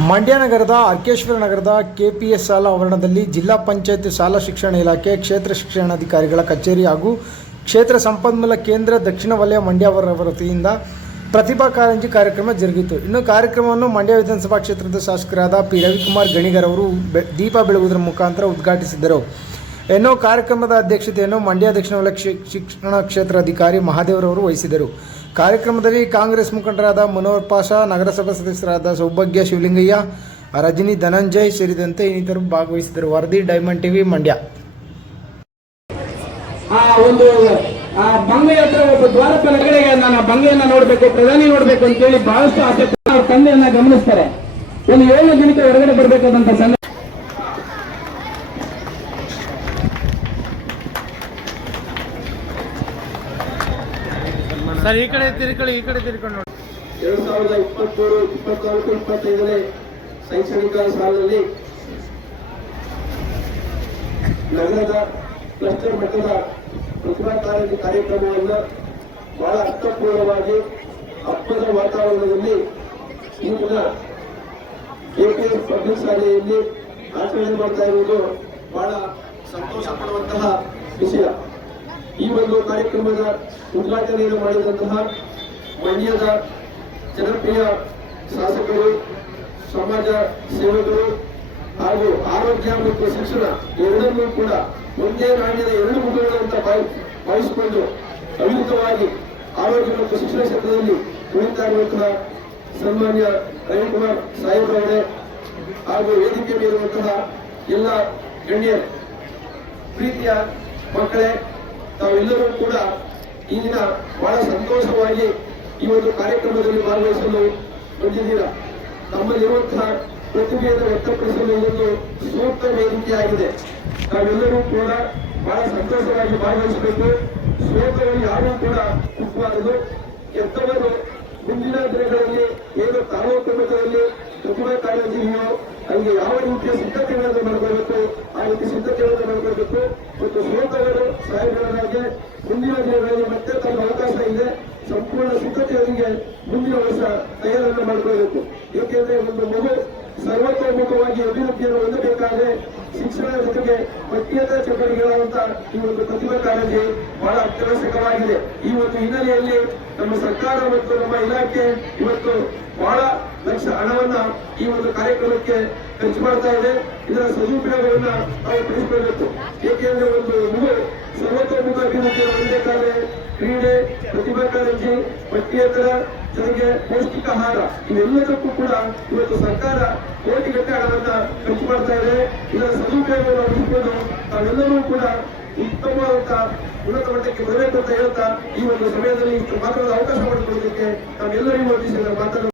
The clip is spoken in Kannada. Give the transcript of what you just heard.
ಮಂಡ್ಯ ನಗರದ ಅರ್ಕೇಶ್ವರ ನಗರದ ಕೆಪಿಎಸ್ ಶಾಲಾ ಆವರಣದಲ್ಲಿ ಜಿಲ್ಲಾ ಪಂಚಾಯತ್ ಶಾಲಾ ಶಿಕ್ಷಣ ಇಲಾಖೆ, ಕ್ಷೇತ್ರ ಶಿಕ್ಷಣಾಧಿಕಾರಿಗಳ ಕಚೇರಿ ಹಾಗೂ ಕ್ಷೇತ್ರ ಸಂಪನ್ಮೂಲ ಕೇಂದ್ರ ದಕ್ಷಿಣ ವಲಯ ಮಂಡ್ಯ ಅವರ ವತಿಯಿಂದ ಪ್ರತಿಭಾ ಕಾರಂಜಿ ಕಾರ್ಯಕ್ರಮ ಜರುಗಿತು. ಇನ್ನು ಕಾರ್ಯಕ್ರಮವನ್ನು ಮಂಡ್ಯ ವಿಧಾನಸಭಾ ಕ್ಷೇತ್ರದ ಶಾಸಕರಾದ ಪಿ. ರವಿಕುಮಾರ್ ಗಣಿಗರ್ ಅವರು ದೀಪ ಬೆಳಗುವುದರ ಮುಖಾಂತರ ಉದ್ಘಾಟಿಸಿದರು. ಎನ್ನೋ ಕಾರ್ಯಕ್ರಮದ ಅಧ್ಯಕ್ಷತೆಯನ್ನು ಮಂಡ್ಯ ದಕ್ಷಿಣ ವಲಯ ಶಿಕ್ಷಣ ಕ್ಷೇತ್ರ ಅಧಿಕಾರಿ ಮಹಾದೇವರವರು ವಹಿಸಿದರು. ಕಾರ್ಯಕ್ರಮದಲ್ಲಿ ಕಾಂಗ್ರೆಸ್ ಮುಖಂಡರಾದ ಮನೋಹರ್ ಪಾಷಾ, ನಗರಸಭಾ ಸದಸ್ಯರಾದ ಸೌಭಾಗ್ಯ ಶಿವಲಿಂಗಯ್ಯ, ರಜನಿ ಧನಂಜಯ್ ಸೇರಿದಂತೆ ಇನ್ನಿತರರು ಭಾಗವಹಿಸಿದರು. ವರದಿ, ಡೈಮಂಡ್ ಟಿವಿ, ಮಂಡ್ಯ. ಆ ಒಂದು, ಆ ಬಂಗೈ ಹತ್ರ ಒಬ್ಬ ನಾನು ಆ ಬಂಗೈಯನ್ನ ನೋಡ್ಬೇಕು, ಪ್ರಧಾನಿ ನೋಡ್ಬೇಕು ಅಂತ ಹೇಳಿ ಬಹಳಷ್ಟು ಆಸಕ್ತಿ ತಂದೆಯನ್ನ ಗಮನಿಸ್ತಾರೆ. ಒಂದು ಏಳು ದಿನಕ್ಕೆ ಹೊರಗಡೆ ಬರಬೇಕಾದಂತ ಸಂದರ್ಭ ಸರ್, ಈ ಕಡೆ ತಿರ್ಕೊಳ್ಳಿ, ಈ ಕಡೆ ತಿರ್ಕೊಂಡು ನೋಡಿ. ಎರಡು ಸಾವಿರದ ಇಪ್ಪತ್ಮೂರು, ಇಪ್ಪತ್ನಾಲ್ಕು, ಇಪ್ಪತ್ತೈದನೇ ಶೈಕ್ಷಣಿಕ ಸಾಲಿನಲ್ಲಿ ನಗರದ ಕ್ಲಸ್ಟರ್ ಮಟ್ಟದ ಪ್ರತಿಭಾ ಕಾರಂಜಿ ಕಾರ್ಯಕ್ರಮವನ್ನು ಬಹಳ ಅರ್ಥಪೂರ್ಣವಾಗಿ ಹಬ್ಬದ ವಾತಾವರಣದಲ್ಲಿ ಕೆ ದಿನ ಕೆಪಿಎಸ್ ಪಬ್ಲಿಕ್ ಶಾಲೆಯಲ್ಲಿ ಆಚರಣೆ ಮಾಡ್ತಾ ಇರುವುದು ಬಹಳ ಸಂತೋಷ ಪಡುವಂತಹ ವಿಷಯ. ಈ ಒಂದು ಕಾರ್ಯಕ್ರಮದ ಉದ್ಘಾಟನೆಯನ್ನು ಮಾಡಿದಂತಹ ಮಂಡ್ಯದ ಜನಪ್ರಿಯ ಶಾಸಕರು, ಸಮಾಜ ಸೇವಕರು ಹಾಗೂ ಆರೋಗ್ಯ ಮತ್ತು ಶಿಕ್ಷಣ ಎರಡನ್ನೂ ಕೂಡ ಒಂದೇ ನಾಣ್ಯದ ಎರಡು ಮುಖಗಳಂತ ಭಾವಿಸಿಕೊಂಡು ಅವಿರುದ್ಧವಾಗಿ ಆರೋಗ್ಯ ಮತ್ತು ಶಿಕ್ಷಣ ಕ್ಷೇತ್ರದಲ್ಲಿ ಕುಣಿತಾ ಇರುವಂತಹ ಸನ್ಮಾನ್ಯ ರವಿಕುಮಾರ್ ಸಾಹೇಬ್ರವರೇ ಹಾಗೂ ವೇದಿಕೆ ಮೇಲಿರುವಂತಹ ಎಲ್ಲ ಗಣ್ಯರು, ಪ್ರೀತಿಯ ಮಕ್ಕಳೇ ತಾವೆಲ್ಲರೂ ಕೂಡ ಈ ದಿನ ಬಹಳ ಸಂತೋಷವಾಗಿ ಈ ಒಂದು ಕಾರ್ಯಕ್ರಮದಲ್ಲಿ ಭಾಗವಹಿಸಲು ಬಂದಿದ್ದೀರಾ? ನಮ್ಮಲ್ಲಿರುವಂತಹ ಪ್ರತಿಭೆಯನ್ನು ವ್ಯಕ್ತಪಡಿಸಲು ಇದೊಂದು ಸೂಕ್ತ ವೇದಿಕೆಯಾಗಿದೆ. ನಾವೆಲ್ಲರೂ ಕೂಡ ಬಹಳ ಸಂತೋಷವಾಗಿ ಭಾಗವಹಿಸಬೇಕು. ಶ್ರೋತಗಳು ಯಾರೂ ಕೂಡ ಕುಪ್ಪಬಾರದು ಎತ್ತವರು ಮುಂದಿನ ದಿನಗಳಲ್ಲಿ ಏನು ತಾಲೂಕು ಮಟ್ಟದಲ್ಲಿ ಪ್ರತಿಭಾ ಕಾಳಜಿಯೋ ಅಲ್ಲಿ ಯಾವ ರೀತಿಯ ಸಿದ್ಧತೆಗಳನ್ನು ಮಾಡಬೇಕು ಆ ರೀತಿ ಸಿದ್ಧತೆಗಳನ್ನು ದಿನಗಳಲ್ಲಿ ಮತ್ತೆ ತಮ್ಮ ಅವಕಾಶ ಇದೆ. ಸಂಪೂರ್ಣ ಸಿದ್ಧತೆಯೊಂದಿಗೆ ಮುಂದಿನ ವರ್ಷ ತಯಾರನ್ನು ಮಾಡಿಕೊಳ್ಳಬೇಕು. ಏಕೆಂದ್ರೆ ಒಂದು ಮಗು ಸರ್ವತೋಮುಖವಾಗಿ ಅಭಿವೃದ್ಧಿಯನ್ನು ಹೊಂದಬೇಕಾದ್ರೆ ಶಿಕ್ಷಣದ ಜೊತೆಗೆ ಪಠ್ಯೇತರ ಚಟುವಟಿಕೆಗಳಾದಂತಹ ಈ ಒಂದು ಪ್ರತಿಭಾ ಕಾಳಜಿ ಬಹಳ ಅತ್ಯವಶ್ಯಕವಾಗಿದೆ ಈ ಒಂದು ಹಿನ್ನೆಲೆಯಲ್ಲಿ ನಮ್ಮ ಸರ್ಕಾರ ಮತ್ತು ನಮ್ಮ ಇಲಾಖೆ ಇವತ್ತು ಬಹಳ ಲಕ್ಷ ಹಣವನ್ನ ಈ ಒಂದು ಕಾರ್ಯಕ್ರಮಕ್ಕೆ ಖರ್ಚು ಮಾಡ್ತಾ ಇದೆ. ಇದರ ಸದುಪಯೋಗವನ್ನ ನಾವು ಪಡಿಸಿಕೊಳ್ಳಬೇಕು ಏಕೆಂದ್ರೆ ಒಂದು ಮಗು ಹೊಂದಬೇಕಾದ್ರೆ ಕ್ರೀಡೆ ಪ್ರತಿಭಾ ಕಾರಂಜಿ ಪಠ್ಯೇತರ ಜೊತೆಗೆ ಪೌಷ್ಟಿಕಾಹಾರ ಇವೆಲ್ಲದಕ್ಕೂ ಕೂಡ ಇವತ್ತು ಸರ್ಕಾರ ಕೋಟಿಗಟ್ಟಲೆ ಹಣವನ್ನ ಖರ್ಚು ಮಾಡ್ತಾ ಇದೆ. ಇದರ ಸದುಪಯೋಗವನ್ನು ಉಳಿಸಿಕೊಂಡು ತಾವೆಲ್ಲರೂ ಕೂಡ ಉತ್ತಮವಾದಂತಹ ಉನ್ನತ ಮಟ್ಟಕ್ಕೆ ಬರಬೇಕು ಅಂತ ಹೇಳ್ತಾ ಈ ಒಂದು ಸಮಯದಲ್ಲಿ ಇಷ್ಟು ಮಾತ್ರದ ಅವಕಾಶ ಮಾಡಿಕೊಡೋದಕ್ಕೆ ತಾವೆಲ್ಲರಿಗೂ ಮಾತನ್ನು